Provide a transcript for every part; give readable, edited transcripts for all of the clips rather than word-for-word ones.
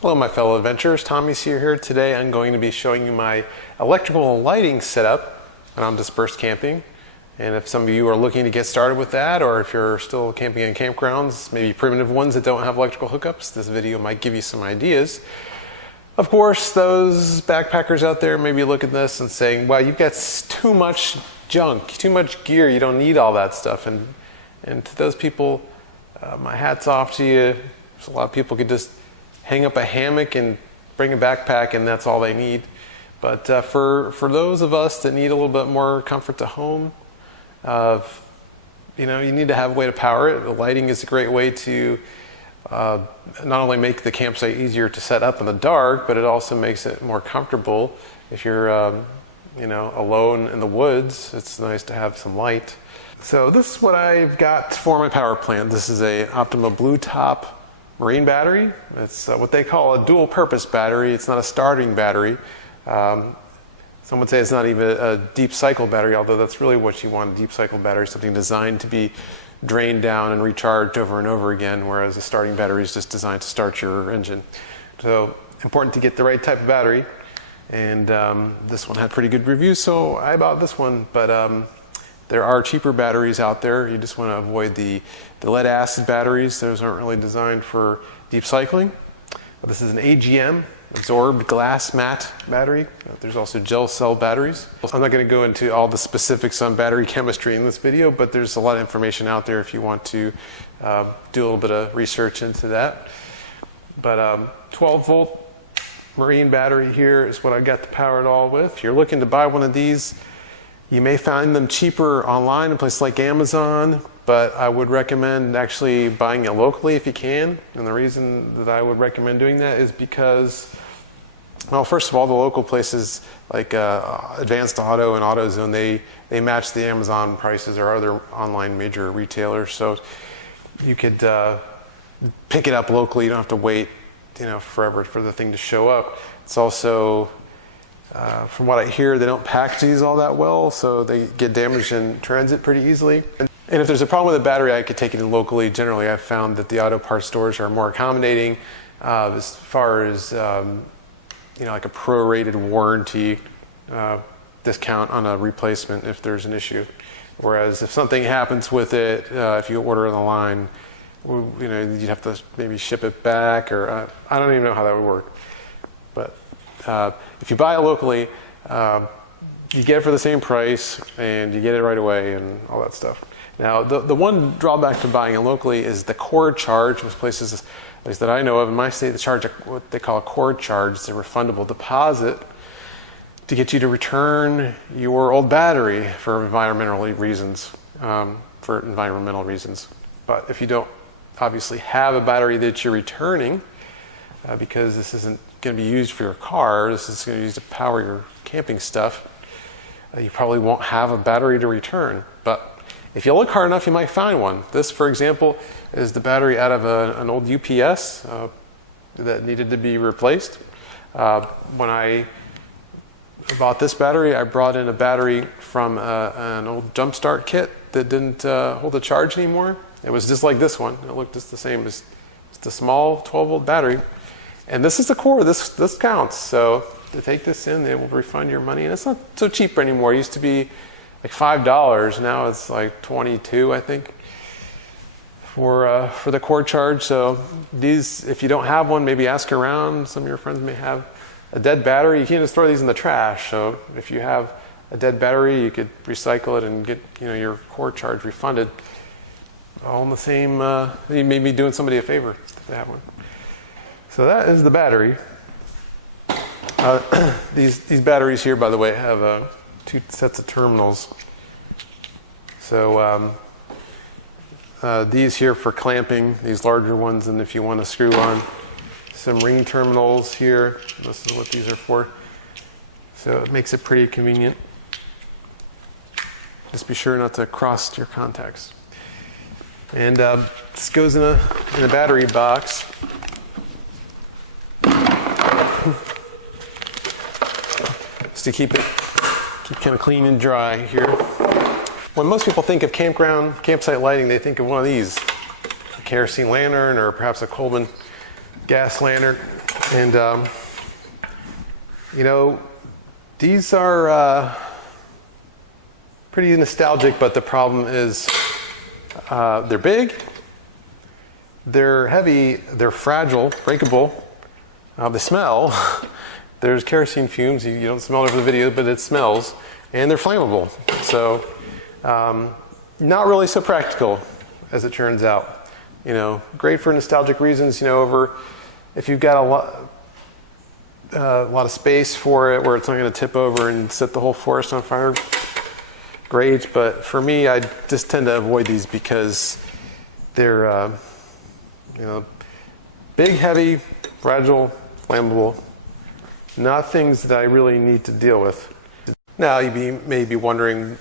Hello my fellow adventurers, Tommy's here. Today I'm going to be showing you my electrical and lighting setup when I'm dispersed camping. And if some of you are looking to get started with that, or if you're still camping in campgrounds, maybe primitive ones that don't have electrical hookups, this video might give you some ideas. Of course, those backpackers out there may be looking at this and saying, well, you've got too much junk, too much gear, you don't need all that stuff. And to those people, my hat's off to you. A lot of people could just hang up a hammock and bring a backpack and that's all they need. But for those of us that need a little bit more comfort to home, you need to have a way to power it. The lighting is a great way to not only make the campsite easier to set up in the dark, but it also makes it more comfortable. If you're alone in the woods, it's nice to have some light. So this is what I've got for my power plant. This is a Optima Blue Top marine battery. It's what they call a dual purpose battery. It's not a starting battery. Some would say it's not even a deep cycle battery, although that's really what you want. A deep cycle battery, something designed to be drained down and recharged over and over again, whereas a starting battery is just designed to start your engine. So important to get the right type of battery. And this one had pretty good reviews, so I bought this one. But there are cheaper batteries out there. You just want to avoid the lead acid batteries. Those aren't really designed for deep cycling. But this is an AGM, absorbed glass mat battery. There's also gel cell batteries. I'm not going to go into all the specifics on battery chemistry in this video, but there's a lot of information out there if you want to do a little bit of research into that. But 12 volt marine battery here is what I got to power it all with. If you're looking to buy one of these, you may find them cheaper online in places like Amazon, but I would recommend actually buying it locally if you can. And the reason that I would recommend doing that is because, well, first of all, the local places like Advanced Auto and AutoZone, they match the Amazon prices or other online major retailers. So you could pick it up locally. You don't have to wait, forever for the thing to show up. It's also, from what I hear, they don't package these all that well, so they get damaged in transit pretty easily. And if there's a problem with the battery, I could take it in locally. Generally, I've found that the auto parts stores are more accommodating as far as like a prorated warranty discount on a replacement if there's an issue. Whereas if something happens with it, if you order on the line, you'd have to maybe ship it back, or I don't even know how that would work. But if you buy it locally, you get it for the same price and you get it right away and all that stuff. Now, the one drawback to buying it locally is the cord charge. Most places, at least that I know of in my state, they charge what they call a cord charge. It's a refundable deposit to get you to return your old battery for environmental reasons. But if you don't obviously have a battery that you're returning, because this isn't going to be used for your car, this is going to be used to power your camping stuff, you probably won't have a battery to return. But if you look hard enough, you might find one. This, for example, is the battery out of an old UPS that needed to be replaced. When I bought this battery, I brought in a battery from an old jump start kit that didn't hold a charge anymore. It was just like this one. It looked just the same as just a small 12 volt battery. And this is the core. This counts. So to take this in, they will refund your money. And it's not so cheap anymore. It used to be like $5. Now it's like $22, I think, for the cord charge. So these, if you don't have one, maybe ask around. Some of your friends may have a dead battery. You can't just throw these in the trash. So if you have a dead battery, you could recycle it and get your cord charge refunded. All in the same. You may be doing somebody a favor if they have one. So that is the battery. These batteries here, by the way, have two sets of terminals. So these here for clamping, these larger ones, and if you want to screw on some ring terminals here, this is what these are for. So it makes it pretty convenient. Just be sure not to cross your contacts. And this goes in a battery box. Just to keep kind of clean and dry here. When most people think of campsite lighting, they think of one of these, a kerosene lantern or perhaps a Coleman gas lantern. And you know, these are pretty nostalgic, but the problem is they're big, they're heavy, they're fragile, breakable, they smell. There's kerosene fumes. You don't smell it over the video, but it smells. And they're flammable. So not really so practical, as it turns out. You know, great for nostalgic reasons. You know, if you've got a lot of space for it, where it's not going to tip over and set the whole forest on fire, great. But for me, I just tend to avoid these because they're, you know, big, heavy, fragile, flammable. Not things that I really need to deal with. Now you may be wondering,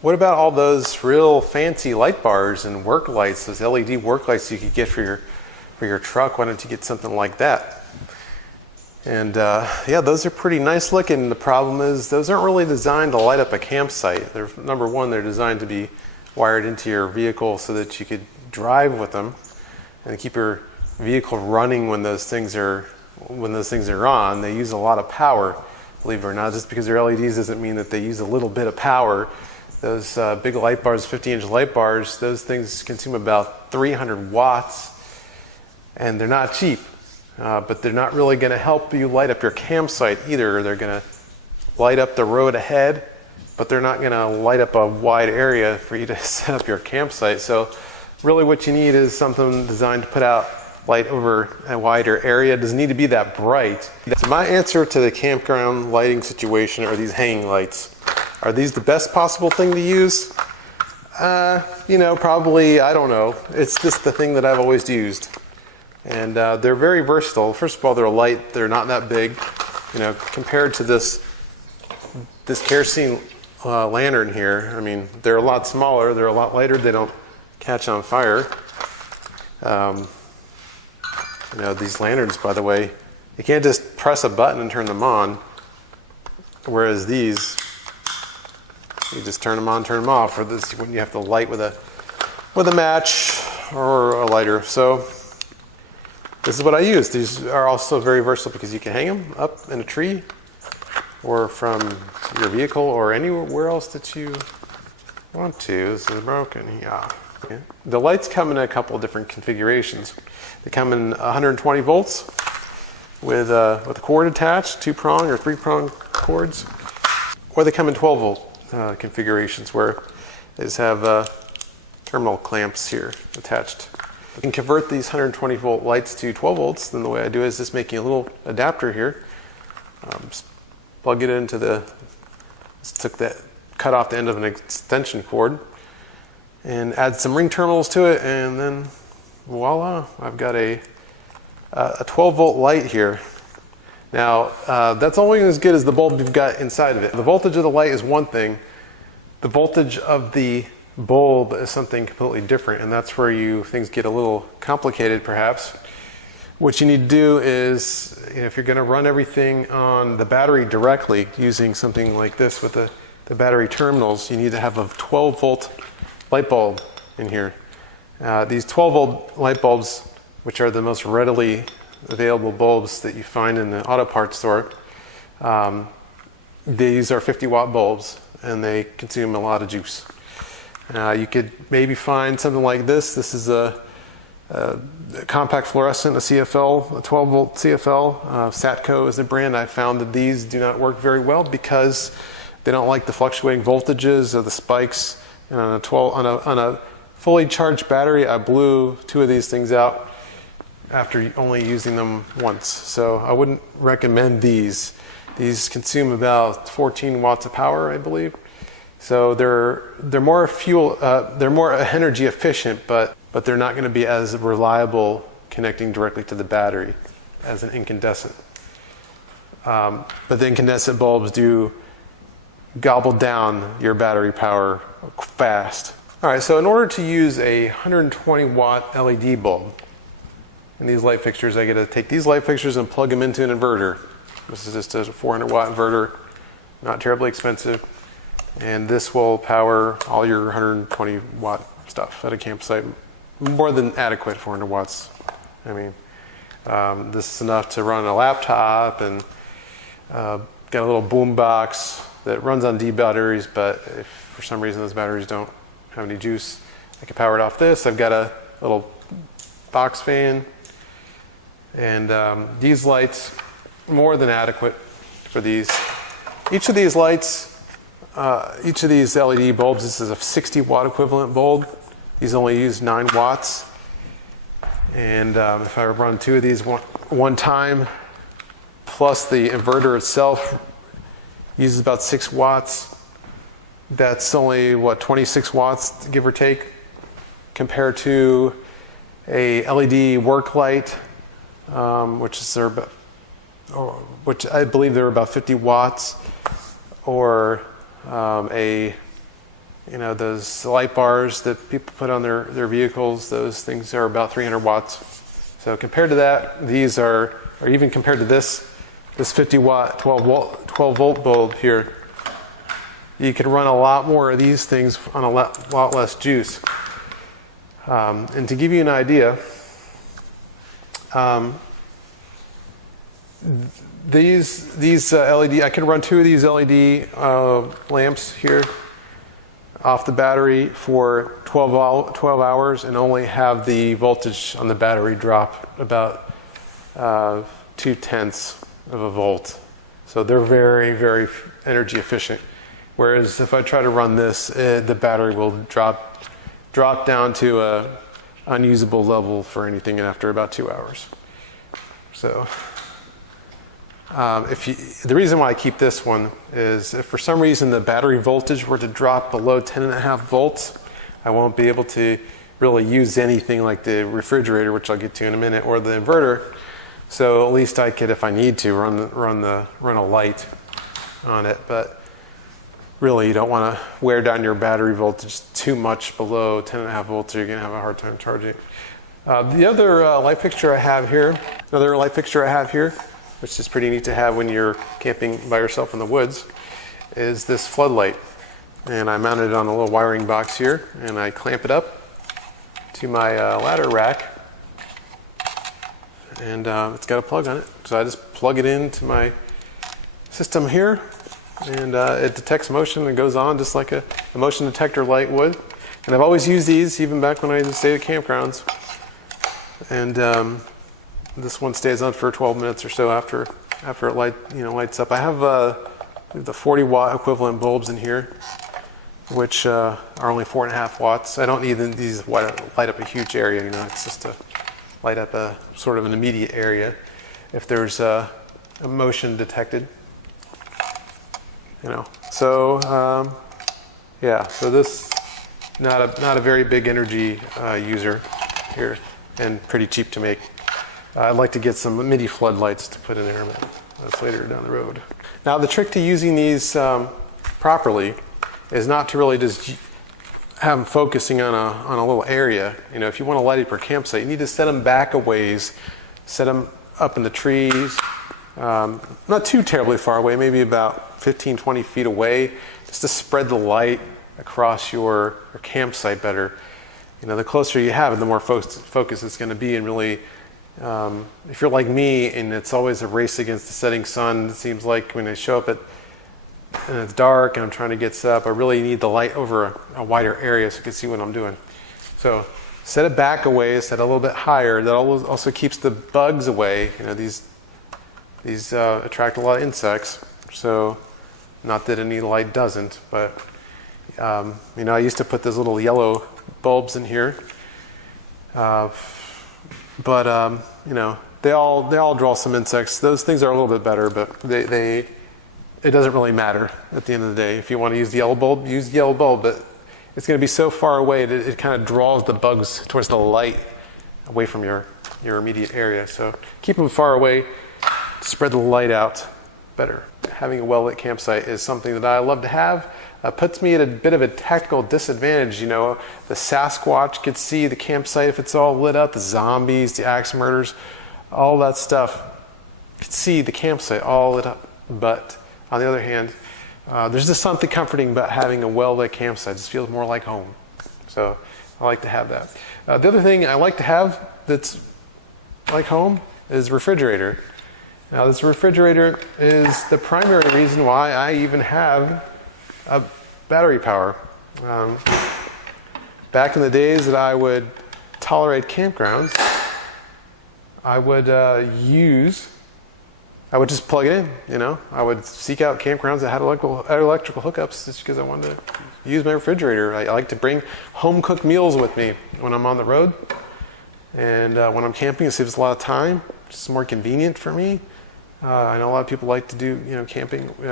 what about all those real fancy light bars and work lights, those LED work lights you could get for your truck? Why don't you get something like that? And yeah, those are pretty nice looking. The problem is those aren't really designed to light up a campsite. They're, number one, they're designed to be wired into your vehicle so that you could drive with them and keep your vehicle running when those things are on. They use a lot of power, believe it or not. Just because they're LEDs doesn't mean that they use a little bit of power. Those big light bars, 50-inch light bars, those things consume about 300 watts, and they're not cheap. But they're not really going to help you light up your campsite either. They're going to light up the road ahead, but they're not going to light up a wide area for you to set up your campsite. So really what you need is something designed to put out light over a wider area. It doesn't need to be that bright. So my answer to the campground lighting situation are these hanging lights. Are these the best possible thing to use? You know, probably, I don't know. It's just the thing that I've always used. And they're very versatile. First of all, they're light. They're not that big. You know, compared to this kerosene lantern here, I mean, they're a lot smaller. They're a lot lighter. They don't catch on fire. You know, these lanterns, by the way, you can't just press a button and turn them on. Whereas these, you just turn them on, turn them off. Or this, when you have to light with a match or a lighter. So this is what I use. These are also very versatile because you can hang them up in a tree or from your vehicle or anywhere else that you want to. This is broken. Yeah. Okay. The lights come in a couple of different configurations. They come in 120 volts with a cord attached, 2-prong or 3-prong cords, or they come in 12 volt configurations where they just have terminal clamps here attached. You can convert these 120 volt lights to 12 volts. Then the way I do it is just making a little adapter here. Just plug it into cut off the end of an extension cord and add some ring terminals to it, and then voila, I've got a 12 volt light here. Now, that's only as good as the bulb you've got inside of it. The voltage of the light is one thing. The voltage of the bulb is something completely different, and that's where things get a little complicated perhaps. What you need to do is, if you're going to run everything on the battery directly using something like this with the battery terminals, you need to have a 12 volt light bulb in here. These 12 volt light bulbs, which are the most readily available bulbs that you find in the auto parts store, these are 50 watt bulbs and they consume a lot of juice. You could maybe find something like this. This is a compact fluorescent, a CFL, a 12 volt CFL. Satco is the brand. I found that these do not work very well because they don't like the fluctuating voltages or the spikes. And on a fully charged battery, I blew 2 of these things out after only using them once. So I wouldn't recommend these. These consume about 14 watts of power, I believe. So they're more energy efficient, but they're not going to be as reliable connecting directly to the battery as an incandescent. But the incandescent bulbs do gobble down your battery power fast. All right, so in order to use a 120 watt LED bulb in these light fixtures, I get to take these light fixtures and plug them into an inverter. This is just a 400 watt inverter, not terribly expensive. And this will power all your 120 watt stuff at a campsite. More than adequate 400 watts. I mean, This is enough to run a laptop, and got a little boom box that runs on D batteries, but if for some reason those batteries don't have any juice, I can power it off this. I've got a little box fan, and these lights, more than adequate for these. Each of these lights, each of these LED bulbs, this is a 60 watt equivalent bulb. These only use 9 watts. And if I run 2 of these one time, plus the inverter itself uses about 6 watts, that's only, what, 26 watts, give or take, compared to a LED work light, which I believe they're about 50 watts, or those light bars that people put on their vehicles, those things are about 300 watts. So compared to that, these are, or even compared to this 50 watt, 12 volt bulb here, you can run a lot more of these things on a lot less juice. And to give you an idea, these LED, I can run 2 of these LED lamps here off the battery for 12 hours and only have the voltage on the battery drop about 0.2 of a volt. So they're very, very energy efficient. Whereas if I try to run this, the battery will drop down to a unusable level for anything after about 2 hours. So the reason why I keep this one is if for some reason the battery voltage were to drop below 10.5 volts, I won't be able to really use anything like the refrigerator, which I'll get to in a minute, or the inverter. So at least I could, if I need to, run a light on it. But really, you don't want to wear down your battery voltage too much below 10.5 volts, or you're going to have a hard time charging. The other light fixture I have here, which is pretty neat to have when you're camping by yourself in the woods, is this floodlight. And I mounted it on a little wiring box here, and I clamp it up to my ladder rack, and it's got a plug on it. So I just plug it into my system here, and it detects motion and goes on just like a motion detector light would. And I've always used these, even back when I stayed at campgrounds. And this one stays on for 12 minutes or so after it lights up. I have the 40 watt equivalent bulbs in here, which are only 4.5 watts. I don't need these to light up a huge area. It's just to light up a sort of an immediate area if there's a motion detected. So so this not a very big energy user here, and pretty cheap to make. I'd like to get some mini floodlights to put in there, but that's later down the road. Now the trick to using these properly is not to really just have them focusing on a little area. If you want to light up your campsite, you need to set them back a ways, set them up in the trees, not too terribly far away, maybe about 15-20 feet away, just to spread the light across your campsite better. The closer you have it, the more focus it's going to be, and really, if you're like me and it's always a race against the setting sun, it seems like when I show up and it's dark and I'm trying to get set up, I really need the light over a wider area so you can see what I'm doing. So set it back a ways, set it a little bit higher. That also keeps the bugs away. These attract a lot of insects. So not that any light doesn't, but I used to put those little yellow bulbs in here. But they all draw some insects. Those things are a little bit better, but it doesn't really matter at the end of the day. If you want to use the yellow bulb, use the yellow bulb, but it's going to be so far away that it kind of draws the bugs towards the light away from your immediate area. So keep them far away, spread the light out better. Having a well-lit campsite is something that I love to have. Puts me at a bit of a tactical disadvantage. The Sasquatch could see the campsite if it's all lit up, the zombies, the axe murders, all that stuff could see the campsite all lit up. But on the other hand, there's just something comforting about having a well-lit campsite. It just feels more like home. So I like to have that. The other thing I like to have that's like home is refrigerator. Now this refrigerator is the primary reason why I even have a battery power. Back in the days that I would tolerate campgrounds, I would just plug it in, I would seek out campgrounds that had electrical hookups just because I wanted to use my refrigerator. I like to bring home-cooked meals with me when I'm on the road. And when I'm camping, it saves a lot of time. It's more convenient for me. I know a lot of people like to do,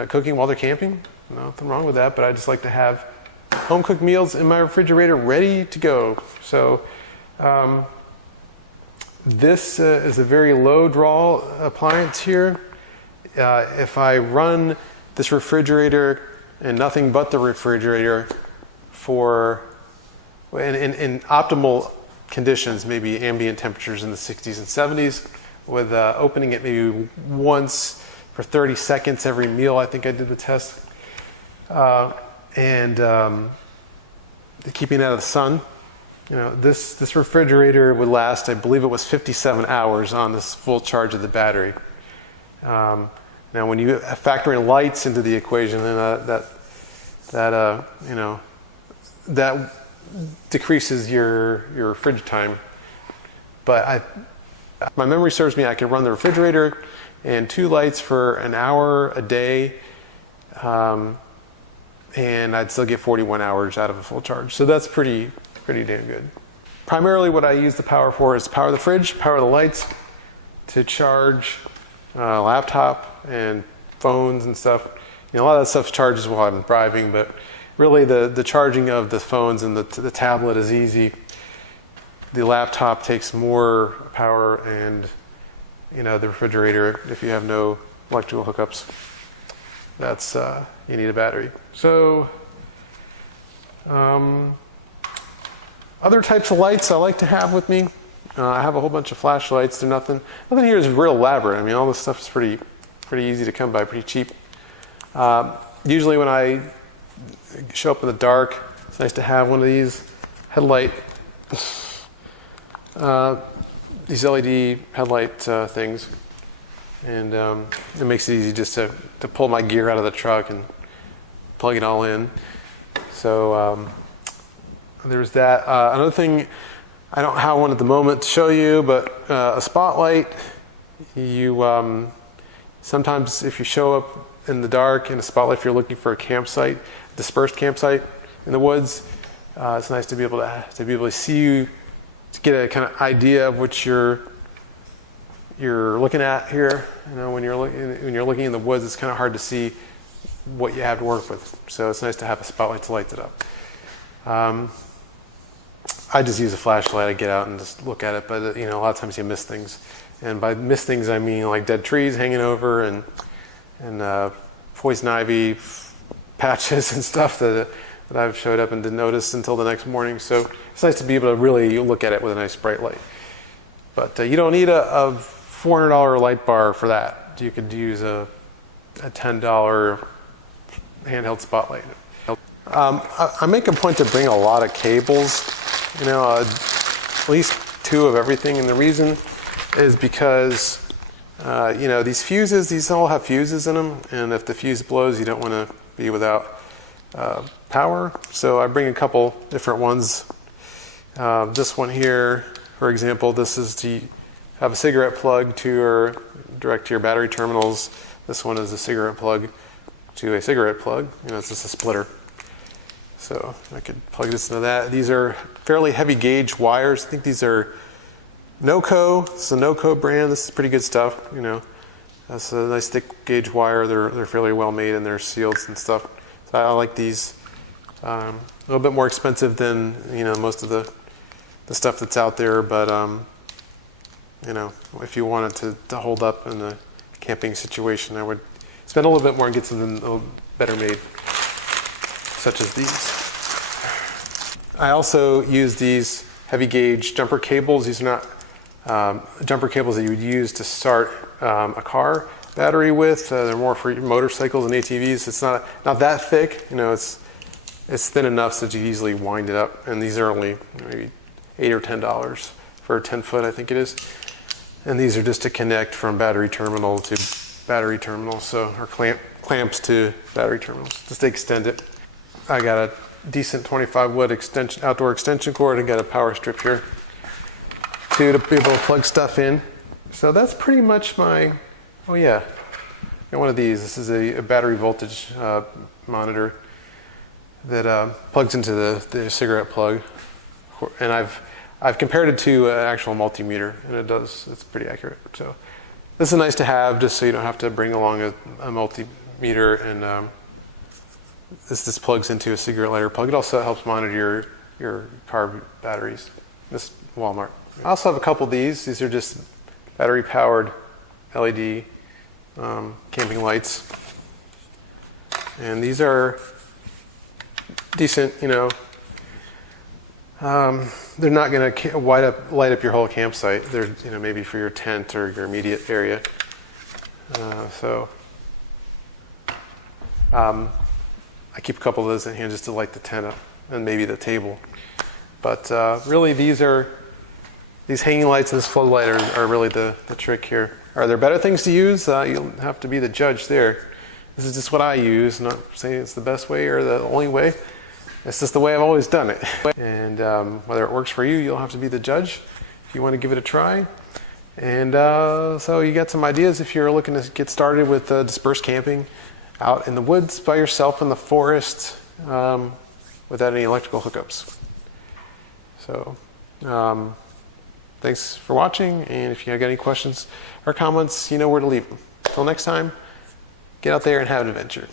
cooking while they're camping. Nothing wrong with that, but I just like to have home-cooked meals in my refrigerator ready to go. So this is a very low-draw appliance here. If I run this refrigerator and nothing but the refrigerator in optimal conditions, maybe ambient temperatures in the 60s and 70s, with opening it maybe once for 30 seconds every meal, I think I did the test, and keeping it out of the sun. This refrigerator would last, I believe it was 57 hours on this full charge of the battery. Now, when you factor in lights into the equation, then that decreases your fridge time. But my memory serves me, I could run the refrigerator and 2 lights for an hour a day, and I'd still get 41 hours out of a full charge. So that's pretty damn good. Primarily what I use the power for is power the fridge, power the lights, to charge laptop and phones and stuff. A lot of that stuff charges while I'm driving, but really the charging of the phones and the tablet is easy. The laptop takes more power, and the refrigerator, if you have no electrical hookups, that's you need a battery. So other types of lights I like to have with me. I have a whole bunch of flashlights. They're nothing here is real elaborate. I mean, all this stuff is pretty easy to come by, pretty cheap. Usually when I show up in the dark, it's nice to have one of these these LED headlight things, and it makes it easy just to pull my gear out of the truck and plug it all in. So there's that. Another thing, I don't have one at the moment to show you, but a spotlight. You sometimes, if you show up in the dark in a spotlight, if you're looking for a campsite, dispersed campsite in the woods, it's nice to be able to see you, to get a kind of idea of what you're looking at here. When you're looking in the woods, it's kind of hard to see what you have to work with. So it's nice to have a spotlight to light it up. I just use a flashlight. I get out and just look at it, but a lot of times you miss things, and by miss things I mean like dead trees hanging over and poison ivy patches and stuff that I've showed up and didn't notice until the next morning. So it's nice to be able to really look at it with a nice bright light. But you don't need a $400 light bar for that. You could use a $10 handheld spotlight. I make a point to bring a lot of cables, at least 2 of everything, and the reason is because these fuses, these all have fuses in them, and if the fuse blows, you don't want to be without power. So I bring a couple different ones. This one here, for example, this is to have a cigarette plug direct to your battery terminals. This one is a cigarette plug to a cigarette plug. It's just a splitter. So I could plug this into that. These are fairly heavy gauge wires. I think these are NOCO. This is a NOCO brand. This is pretty good stuff. That's a nice thick gauge wire. They're fairly well made, and they're sealed and stuff. So I like these. A little bit more expensive than most of the stuff that's out there, but if you wanted to hold up in a camping situation, I would spend a little bit more and get something a little better made, such as these. I also use these heavy gauge jumper cables. These are not jumper cables that you would use to start a car battery with. They're more for motorcycles and ATVs. It's not that thick. It's thin enough so that you easily wind it up. And these are only maybe $8 or $10 for a 10-foot, I think it is. And these are just to connect from battery terminal to battery terminal, so or clamps to battery terminals, just to extend it. I got a decent 25-watt extension, outdoor extension cord, and got a power strip here too to be able to plug stuff in. So that's pretty much my, oh yeah, got one of these. This is a battery voltage monitor that plugs into the cigarette plug, and I've compared it to an actual multimeter, and it's pretty accurate. So this is nice to have, just so you don't have to bring along a multimeter. And this plugs into a cigarette lighter plug. It also helps monitor your car batteries. This Walmart. I also have a couple of these. These are just battery powered LED camping lights, and these are decent. You know, they're not going to light up your whole campsite. They're maybe for your tent or your immediate area. I keep a couple of those in here just to light the tent up and maybe the table. But really, these hanging lights and this floodlight are really the trick here. Are there better things to use? You'll have to be the judge there. This is just what I use. I'm not saying it's the best way or the only way. It's just the way I've always done it. And whether it works for you, you'll have to be the judge if you want to give it a try. And so you got some ideas if you're looking to get started with dispersed camping out in the woods by yourself in the forest without any electrical hookups. So thanks for watching, and if you got any questions or comments, you know where to leave them. Until next time, get out there and have an adventure.